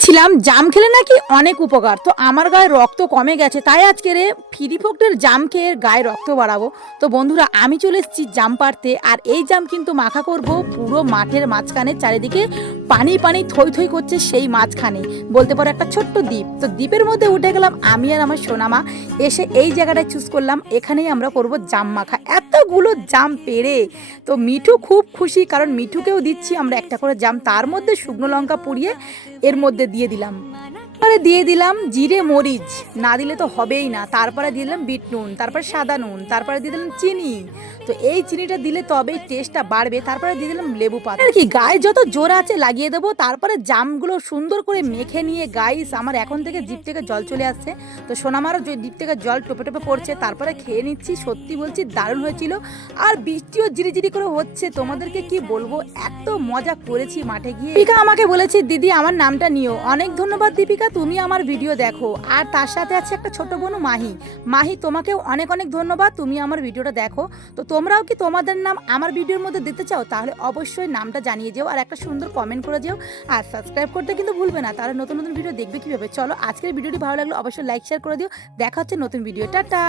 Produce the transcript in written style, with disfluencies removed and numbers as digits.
দেখছিলাম জাম খেলে নাকি অনেক উপকার, তো আমার গায়ে রক্ত কমে গেছে, তাই আজকে ফ্রি ফক্টের জাম খেয়ে গায়ে রক্ত বাড়াবো। তো বন্ধুরা আমি চলে এসেছি জাম পাড়তে, আর এই জাম কিন্তু মাখা করব পুরো মাঠের মাঝখানে, চারিদিকে পানি পানি থই থই করছে সেই মাঝখানে, বলতে পারো একটা ছোট্ট দ্বীপ। তো দ্বীপের মধ্যে উঠে গেলাম আমি আর আমার সোনামা, এসে এই জায়গাটায় চুজ করলাম, এখানেই আমরা করব জাম মাখা। এতগুলো জাম পেড়ে তো মিঠু খুব খুশি, কারণ মিঠুকেও দিচ্ছি আমরা একটা করে জাম। তার মধ্যে শুকনো লঙ্কা পুড়িয়ে এর মধ্যে দিয়ে দিলাম, তারপরে দিয়ে দিলাম জিরে মরিচ, না দিলে তো হবেই না। তারপরে দিয়ে দিলাম বিট নুন, তারপরে সাদা নুন, তারপরে দিয়ে দিলাম চিনি। তো এই চিনিটা দিলে তবেই টেস্টটা বাড়বে। তারপরে দিয়ে দিলাম লেবু পাতা, আর কি গায়ে যত জোর আছে লাগিয়ে দেবো। তারপরে জামগুলো সুন্দর করে মেখে নিয়ে, গাইস আমার এখন থেকে জিভ থেকে জল চলে আসছে। তো সোনামারও জিভ থেকে জল টোপে টোপে পড়ছে। তারপরে খেয়ে নিচ্ছি, সত্যি বলছি দারুণ হয়েছিল। আর বৃষ্টিও জিরিজিরি করে হচ্ছে, তোমাদেরকে কি বলবো, এত মজা করেছি মাঠে গিয়ে। দীপিকা আমাকে বলেছে দিদি আমার নামটা নিও। অনেক ধন্যবাদ দীপিকা, তুমি আমার ভিডিও দেখো। আর তার সাথে আছে একটা ছোট বোন মাহি। মাহি তোমাকেও অনেক অনেক ধন্যবাদ, তুমি আমার ভিডিওটা দেখো। তো তোমরাও কি তোমাদের নাম আমার ভিডিওর মধ্যে দিতে চাও, তাহলে অবশ্যই নামটা জানিয়ে যেও, আর একটা সুন্দর কমেন্ট করে যেও। আর সাবস্ক্রাইব করতে কিন্তু ভুলবে না, তাহলে নতুন নতুন ভিডিও দেখবে কিভাবে। চলো আজকের ভিডিওটি ভালো লাগলো অবশ্যই লাইক শেয়ার করে দিও। দেখা হচ্ছে নতুন ভিডিও, টাটা।